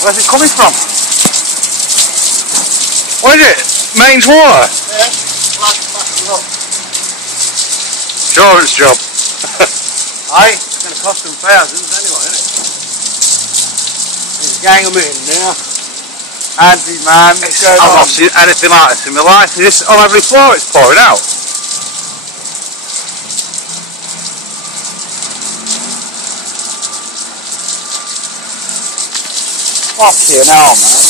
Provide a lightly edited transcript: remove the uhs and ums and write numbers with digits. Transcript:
Where's it coming from? What is it? Mains water? Yeah, backing up. Insurance job. Aye, it's going to cost them thousands anyway, isn't it? There's a gang of them in there. Andy, man, what's going I've on? not seen anything like this in my life. This on every floor it's pouring out. Fucking hell, man.